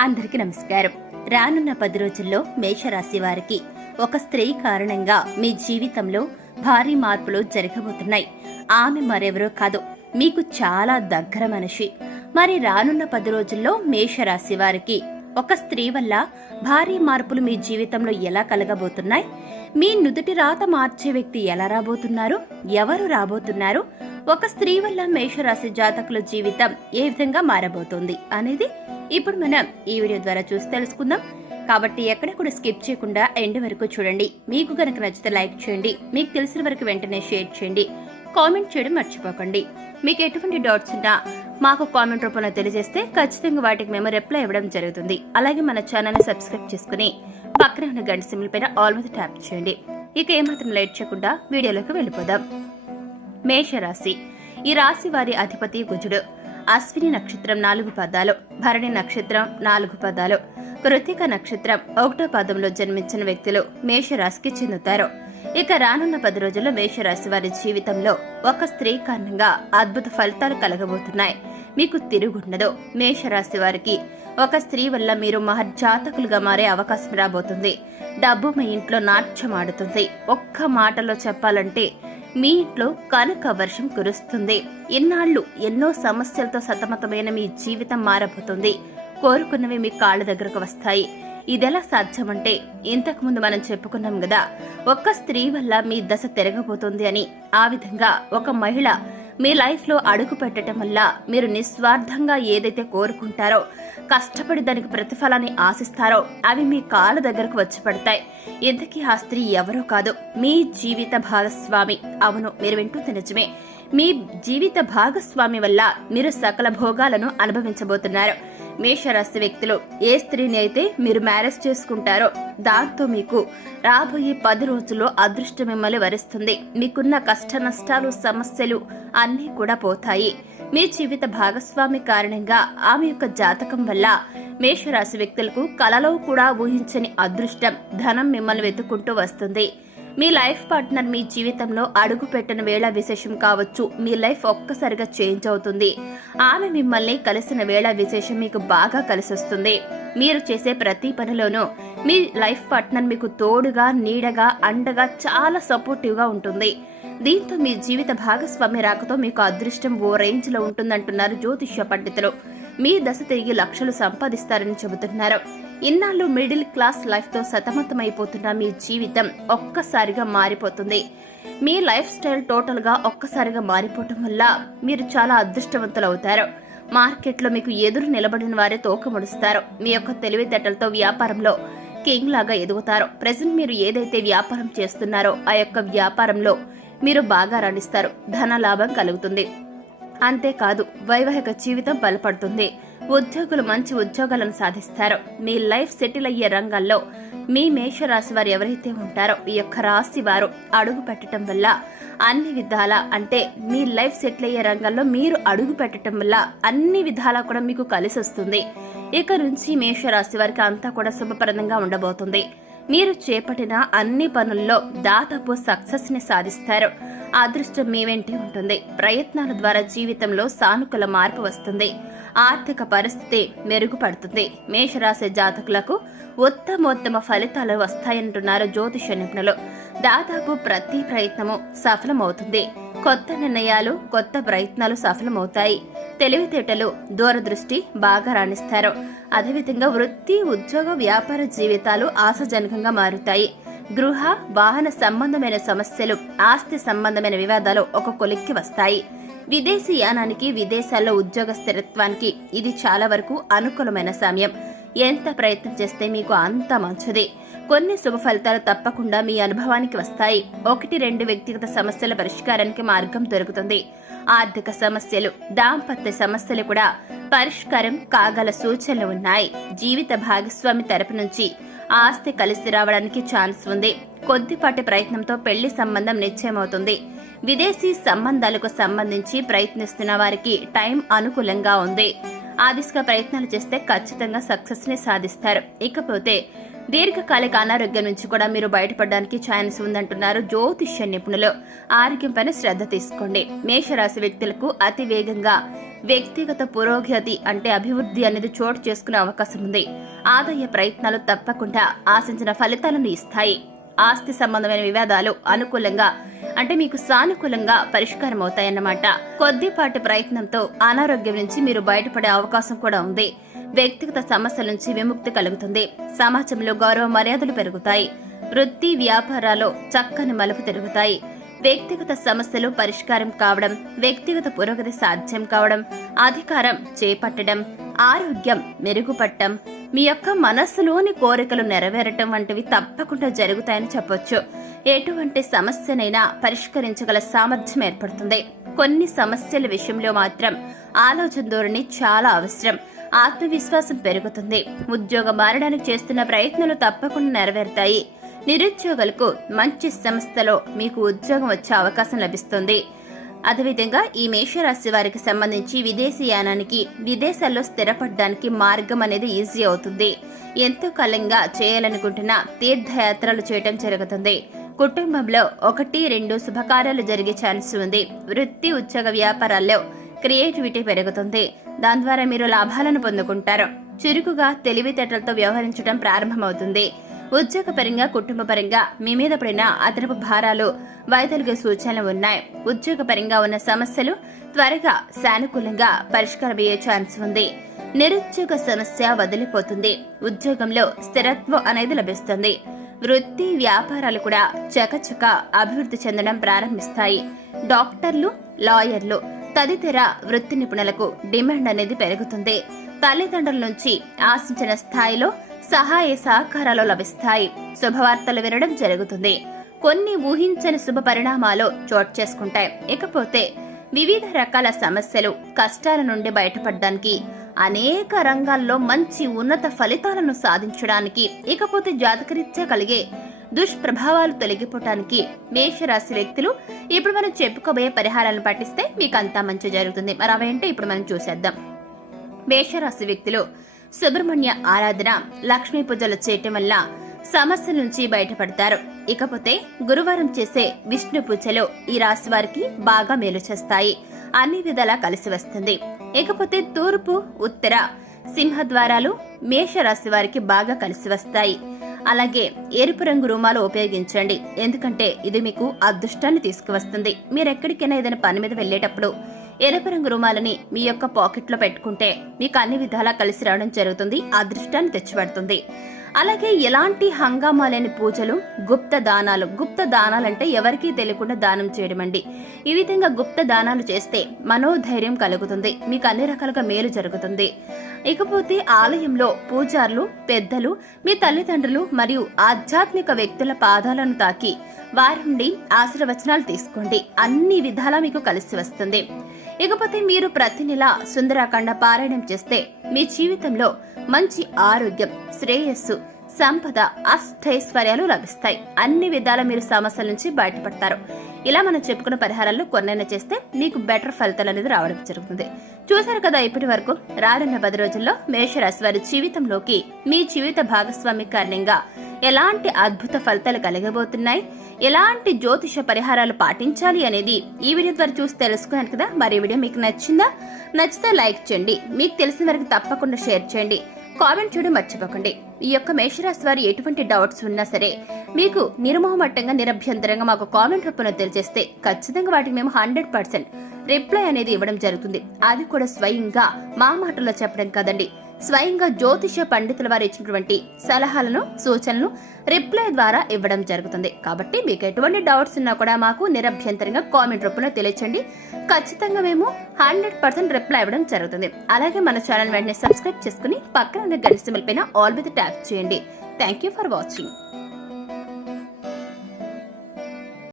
అందరికీ నమస్కారం. రానున్న పది రోజుల్లో మేషరాశి వారికి ఒక స్త్రీ కారణంగా మీ జీవితంలో భారీ మార్పులు జరగబోతున్నాయి. ఆమె మరెవరో కాదు మీకు చాలా దగ్గర మనిషి. మరి రానున్న పది రోజుల్లో మేషరాశి వారికి ఒక స్త్రీ వల్ల భారీ మార్పులు మీ జీవితంలో ఎలా కలగబోతున్నాయి? మీ నుదుటి రాత మార్చే వ్యక్తి ఎలా రాబోతున్నారు? ఎవరు రాబోతున్నారు? ఒక స్త్రీ వల్ల మేషరాశి జాతకుల జీవితం ఏ విధంగా మారబోతోంది అనేది ఇప్పుడు మనం ఈ వీడియో ద్వారా చూసి తెలుసుకుందాం. కాబట్టి ఎక్కడ కూడా స్కిప్ చేయకుండా ఎండ్ వరకు చూడండి. మీకు గనక నచ్చితే లైక్ చేయండి. మీకు తెలిసిన వరకు వెంటనే షేర్ చేయండి. కామెంట్ చేయడం మర్చిపోకండి. మీకు ఎటువంటి డౌట్స్ ఉన్నా మాకు కామెంట్ రూపంలో తెలియజేస్తే ఖచ్చితంగా వాటికి మేము రిప్లై ఇవ్వడం జరుగుతుంది. అలాగే మన ఛానల్ని సబ్స్క్రైబ్ చేసుకుని పక్కనే ఉన్న గంట సిమ్ల పైన ఆల్ మీద ట్యాప్ చేయండి. ఇక ఏమాత్రం లేట్ చేయకుండా వీడియోలోకి వెళ్ళిపోదాం. మేషరాశి. ఈ రాశి వారి అధిపతి కుజుడు అశ్విని నక్షత్రం నాలుగు పదాలు భరణి నక్షత్రం నాలుగు పదాలు కృతిక నక్షత్రం ఒకటో పదంలో జన్మించిన వ్యక్తులు మేషరాశికి చెందుతారు. ఇక రానున్న పది రోజుల్లో మేషరాశి వారి జీవితంలో ఒక స్త్రీ కారణంగా అద్భుత ఫలితాలు కలగబోతున్నాయి. మీకు తిరుగుండదు. మేషరాశి వారికి ఒక స్త్రీ వల్ల మీరు మహర్జాతకులుగా మారే అవకాశం రాబోతుంది. డబ్బు మీ ఇంట్లో నాట్యం ఆడుతుంది. ఒక్క మాటలో చెప్పాలంటే మీ ఇంట్లో కనక వర్షం కురుస్తుంది. ఇన్నాళ్ళు ఎన్నో సమస్యలతో సతమతమైన మీ జీవితం మారబోతుంది. కోరుకున్నవి మీ కాళ్ళ దగ్గరకు వస్తాయి. ఇదెలా సాధ్యమంటే ఇంతకు ముందు మనం చెప్పుకున్నాం కదా ఒక్క స్త్రీ వల్ల మీ దశ తిరగబోతుంది అని. ఆ విధంగా ఒక మహిళ మీ లైఫ్లో అడుగు పెట్టడం వల్ల మీరు నిస్వార్థంగా ఏదైతే కోరుకుంటారో కష్టపడి దానికి ప్రతిఫలాన్ని ఆశిస్తారో అవి మీ కాళ్ళ దగ్గరకు వచ్చి పడతాయి. ఇంతకీ ఆ స్త్రీ ఎవరో కాదు మీ జీవిత భాగస్వామి. అవును మీరు వింటుంది నిజమే. మీ జీవిత భాగస్వామి వల్ల మీరు సకల భోగాలను అనుభవించబోతున్నారు. మేషరాశి వ్యక్తులు ఏ స్త్రీని అయితే మీరు మ్యారేజ్ చేసుకుంటారో దాంతో మీకు రాబోయే పది రోజుల్లో అదృష్టం మిమ్మల్ని వరిస్తుంది. మీకున్న కష్ట నష్టాలు సమస్యలు అన్నీ కూడా పోతాయి. మీ జీవిత భాగస్వామి కారణంగా ఆమె యొక్క జాతకం వల్ల మేషరాశి వ్యక్తులకు కలలో కూడా ఊహించని అదృష్టం ధనం మిమ్మల్ని వెతుక్కుంటూ వస్తుంది. మీ లైఫ్ పార్ట్నర్ మీ జీవితంలో అడుగు పెట్టిన వేళ విశేషం కావచ్చు. మీ లైఫ్ ఒక్కసారిగా చేంజ్ అవుతుంది. ఆమె మిమ్మల్ని కలిసిన వేళ విశేషం మీకు బాగా కలిసొస్తుంది. మీరు చేసే ప్రతి పనిలోనూ మీ లైఫ్ పార్ట్నర్ మీకు తోడుగా నీడగా అండగా చాలా సపోర్టివ్గా ఉంటుంది. దీంతో మీ జీవిత భాగస్వామి రాకతో మీకు అదృష్టం ఓ రేంజ్లో ఉంటుందంటున్నారు జ్యోతిష్య పండితులు. మీ దశ తిరిగి లక్షలు సంపాదిస్తారని చెబుతున్నారు. ఇన్నాళ్ళు మిడిల్ క్లాస్ లైఫ్తో సతమతమైపోతున్న మీ జీవితం ఒక్కసారిగా మారిపోతుంది. మీ లైఫ్ స్టైల్ టోటల్గా ఒక్కసారిగా మారిపోవటం వల్ల మీరు చాలా అదృష్టవంతులు అవుతారు. మార్కెట్లో మీకు ఎదురు నిలబడిన వారే తోకముడుస్తారు. మీ యొక్క తెలివితేటలతో వ్యాపారంలో కింగ్ లాగా ఎదుగుతారు. ప్రజెంట్ మీరు ఏదైతే వ్యాపారం చేస్తున్నారో ఆ యొక్క వ్యాపారంలో మీరు బాగా రాణిస్తారు. ధన లాభం కలుగుతుంది. అంతేకాదు వైవాహిక జీవితం బలపడుతుంది. ఉద్యోగులు మంచి ఉద్యోగాలను సాధిస్తారు. మీ లైఫ్ సెటిల్ అయ్యే రంగాల్లో మీ మేషరాశి వారు ఎవరైతే ఉంటారో ఈ యొక్క రాశి వారు అడుగు పెట్టడం వల్ల అన్ని విధాల అంటే మీ లైఫ్ సెటిల్ అయ్యే రంగంలో మీరు అడుగు పెట్టడం వల్ల అన్ని విధాలా కూడా మీకు కలిసి వస్తుంది. ఇక నుంచి మేషరాశి వారికి అంతా కూడా శుభప్రదంగా ఉండబోతుంది. మీరు చేపట్టిన అన్ని పనుల్లో దాదాపు సక్సెస్ని సాధిస్తారు. అదృష్టం మీ వెంటే ఉంటుంది? ప్రయత్నాల ద్వారా జీవితంలో సానుకూల మార్పు వస్తుంది. ఆర్థిక పరిస్థితి మెరుగుపడుతుంది. మేషరాశి జాతకులకు ఉత్తమోత్తమ ఫలితాలు వస్తాయంటున్నారు జ్యోతిష నిపుణులు. దాదాపు ప్రతి ప్రయత్నము సఫలమవుతుంది. కొత్త నిర్ణయాలు కొత్త ప్రయత్నాలు సఫలమవుతాయి. తెలివితేటలు దూరదృష్టి బాగా రాణిస్తారు. అదేవిధంగా వృత్తి ఉద్యోగ వ్యాపార జీవితాలు ఆశాజనకంగా మారుతాయి. గృహ వాహన సంబంధమైన సమస్యలు ఆస్తి సంబంధమైన వివాదాలు ఒక కొలిక్కి వస్తాయి. విదేశీ యానానికి విదేశాల్లో ఉద్యోగ స్థిరత్వానికి ఇది చాలా వరకు అనుకూలమైన సమయం. ఎంత ప్రయత్నం చేస్తే మీకు అంత మంచిది. కొన్ని శుభ ఫలితాలు తప్పకుండా మీ అనుభవానికి వస్తాయి. ఒకటి రెండు వ్యక్తిగత సమస్యల పరిష్కారానికి మార్గం దొరుకుతుంది. ఆర్థిక సమస్యలు దాంపత్య సమస్యలు కూడా పరిష్కారం కాగల సూచనలు ఉన్నాయి. జీవిత భాగస్వామి తరపు నుంచి ఆస్తి కలిసి రావడానికి ఛాన్స్ ఉంది. కొద్దిపాటి ప్రయత్నంతో పెళ్ళి సంబంధం నిశ్చయమవుతుంది. విదేశీ సంబంధాలకు సంబంధించి ప్రయత్నిస్తున్న వారికి టైం అనుకూలంగా ఉంది. ఆ దిశగా ప్రయత్నాలు చేస్తే ఖచ్చితంగా సక్సెస్ని సాధిస్తారు. ఇకపోతే దీర్ఘకాలిక అనారోగ్యం నుంచి కూడా మీరు బయటపడడానికి ఛాన్స్ ఉందంటున్నారు జ్యోతిష్య నిపుణులు. ఆరోగ్యంపైన శ్రద్ధ తీసుకోండి. మేషరాశి వ్యక్తులకు అతి వేగంగా వ్యక్తిగత పురోగతి అంటే అభివృద్ధి అనేది చోటు చేసుకునే అవకాశం ఉంది. ఆదాయ ప్రయత్నాలు తప్పకుండా ఆశించిన ఫలితాలను ఇస్తాయి. ఆస్తి సంబంధమైన వివాదాలు అనుకూలంగా అంటే మీకు సానుకూలంగా పరిష్కారం అవుతాయన్నమాట కొద్దిపాటి ప్రయత్నంతో అనారోగ్యం నుంచి మీరు బయటపడే అవకాశం కూడా ఉంది. వ్యక్తిగత సమస్యల నుంచి విముక్తి కలుగుతుంది. సమాజంలో గౌరవ మర్యాదలు పెరుగుతాయి. వృత్తి వ్యాపారాల్లో చక్కని మలుపు తిరుగుతాయి. వ్యక్తిగత సమస్యలు పరిష్కారం కావడం వ్యక్తిగత పురోగతి సాధ్యం కావడం అధికారం చేపట్టడం ఆరోగ్యం మెరుగుపడటం మీ యొక్క మనస్సులోని కోరికలు నెరవేరటం వంటివి తప్పకుండా జరుగుతాయని చెప్పొచ్చు. ఎటువంటి సమస్యనైనా పరిష్కరించగల సామర్థ్యం ఏర్పడుతుంది. కొన్ని సమస్యల విషయంలో మాత్రం ఆలోచన ధోరణి చాలా అవసరం. ఆత్మవిశ్వాసం పెరుగుతుంది. ఉద్యోగం మారడానికి చేస్తున్న ప్రయత్నాలు తప్పకుండా నెరవేరుతాయి. నిరుద్యోగులకు మంచి సంస్థలో మీకు ఉద్యోగం వచ్చే అవకాశం లభిస్తుంది. అదేవిధంగా ఈ మేషరాశి వారికి సంబంధించి విదేశీయానానికి విదేశాల్లో స్థిరపడడానికి మార్గం అనేది ఈజీ అవుతుంది. ఎంతో కాలంగా చేయాలనుకుంటున్న తీర్థయాత్రలు చేయటం జరుగుతుంది. కుటుంబంలో ఒకటి రెండు శుభకార్యాలు జరిగే ఛాన్స్ ఉంది. వృత్తి ఉద్యోగ వ్యాపారాల్లో క్రియేటివిటీ పెరుగుతుంది. దాని ద్వారా మీరు లాభాలను పొందుకుంటారు. చురుకుగా తెలివితేటలతో వ్యవహరించడం ప్రారంభమవుతుంది. ఉద్యోగపరంగా కుటుంబపరంగా మీ మీద పడిన అదనపు భారాలు వైదొలిగే సూచనలు ఉన్నాయి. ఉద్యోగపరంగా ఉన్న సమస్యలు త్వరగా సానుకూలంగా పరిష్కారమయ్యే ఛాన్స్ ఉంది. నిరుద్యోగ సమస్య వదిలిపోతుంది. ఉద్యోగంలో స్థిరత్వం అనేది లభిస్తుంది. వృత్తి వ్యాపారాలు కూడా చకచక అభివృద్ధి చెందడం ప్రారంభిస్తాయి. డాక్టర్లు లాయర్లు తదితర వృత్తి నిపుణులకు డిమాండ్ అనేది పెరుగుతుంది. తల్లిదండ్రుల నుంచి ఆశించిన స్థాయిలో సహాయ సహకారాలు లభిస్తాయి. శుభవార్తలు వినడం జరుగుతుంది. కొన్ని ఊహించని శుభ పరిణామాలు చోటు చేసుకుంటాయి. ఇకపోతే వివిధ రకాల సమస్యలు కష్టాల నుండి బయటపడడానికి అనేక రంగాల్లో మంచి ఉన్నత ఫలితాలను సాధించడానికి ఇకపోతే జాతకరీత్యా కలిగే దుష్ప్రభావాలు తొలగిపోవటానికి మేషరాశి వ్యక్తులు ఇప్పుడు మనం చెప్పుకోబోయే పరిహారాలను పాటిస్తే మీకు అంతా మంచి జరుగుతుంది. మరి అవేంటో ఇప్పుడు మనం చూసేద్దాం. మేషరాశి వ్యక్తులు సుబ్రహ్మణ్య ఆరాధన లక్ష్మీ పూజలు చేయటం వల్ల సమస్యల నుంచి బయటపడతారు. ఇకపోతే గురువారం చేసే విష్ణు పూజలు ఈ రాశి వారికి బాగా మేలు చేస్తాయి. అన్ని విధాలా కలిసి వస్తుంది. ఇకపోతే తూర్పు ఉత్తర సింహద్వారాలు మేషరాశి వారికి బాగా కలిసి వస్తాయి. అలాగే ఎరుపు రంగు రుమాలు ఉపయోగించండి. ఎందుకంటే ఇది మీకు అదృష్టాన్ని తీసుకువస్తుంది. మీరెక్కడికైనా ఏదైనా పని మీద వెళ్ళేటప్పుడు ఎరుపు రంగు రుమాలని మీ యొక్క పాకెట్లో పెట్టుకుంటే మీకు అన్ని విధాలా కలిసి రావడం జరుగుతుంది. అదృష్టాన్ని తెచ్చిపెడుతుంది. అలాగే ఎలాంటి హంగామా లేని పూజలు గుప్త దానాలు గుప్త దానాలంటే ఎవరికీ తెలియకుండా దానం చేయడం అండి ఈ విధంగా గుప్త దానాలు చేస్తే మనోధైర్యం కలుగుతుంది మీకు అన్ని రకాలుగా మేలు జరుగుతుంది. ఇకపోతే ఆలయంలో పూజారులు పెద్దలు మీ తల్లిదండ్రులు మరియు ఆధ్యాత్మిక వ్యక్తుల పాదాలను తాకి వారి నుండి ఆశీర్వచనాలు తీసుకోండి. అన్ని విధాలా మీకు కలిసి వస్తుంది. ఇకపోతే మీరు ప్రతి నెల సుందరాఖండ పారాయణం చేస్తే మీ జీవితంలో మంచి ఆరోగ్యం శ్రేయస్సు సంపద అష్టైశ్వర్యాలు లభిస్తాయి. అన్ని విధాల మీరు సమస్యల నుంచి బయటపడతారు. ఇలా మనం చెప్పుకున్న పరిహారాల్లో కొన్నైనా చేస్తే మీకు బెటర్ ఫలితాలు అనేది రావడం జరుగుతుంది. చూశారు కదా ఇప్పటి వరకు రానున్న పది రోజుల్లో మేషరాశి వారి జీవితంలోకి మీ జీవిత భాగస్వామి కారణంగా ఎలాంటి అద్భుత ఫలితాలు కలగబోతున్నాయి? ఎలాంటి జ్యోతిష పరిహారాలు పాటించాలి అనేది ఈ వీడియో ద్వారా చూసి తెలుసుకున్నాను కదా. మరి వీడియో మీకు నచ్చిందా? నచ్చితే లైక్ చేయండి. మీకు తెలిసిన వరకు తప్పకుండా షేర్ చేయండి. కామెంట్ చేయడం మర్చిపోకండి. ఈ యొక్క మేషరాశి వారి ఎటువంటి డౌట్స్ ఉన్నా సరే మీకు నిర్మోహమట్టంగా నిరభ్యంతరంగా మాకు కామెంట్ రూపంలో తెలియజేస్తే ఖచ్చితంగా వాటికి మేము హండ్రెడ్ పర్సెంట్ రిప్లై అనేది ఇవ్వడం జరుగుతుంది. అది కూడా స్వయంగా మా మాటల్లో చెప్పడం కదండి. స్వయంగా జ్యోతిష పండితుల వారు ఇచ్చినటువంటి సలహాలను సూచనలు రిప్లై ద్వారా ఇవ్వడం జరుగుతుంది. కాబట్టి మీకు ఎటువంటి డౌట్స్ ఉన్నా కూడా మాకు నిరభ్యంతరంగా కామెంట్ రూపంలో తెలియచండి. ఖచ్చితంగా మేము హండ్రెడ్ పర్సెంట్ రిప్లై ఇవ్వడం జరుగుతుంది. అలాగే మన ఛానల్ వెంటనే సబ్స్క్రైబ్ చేసుకుని పక్కన ఉన్న గంట పైన ఆల్ విత్ ట్యాప్ చేయండి. Thank you for watching.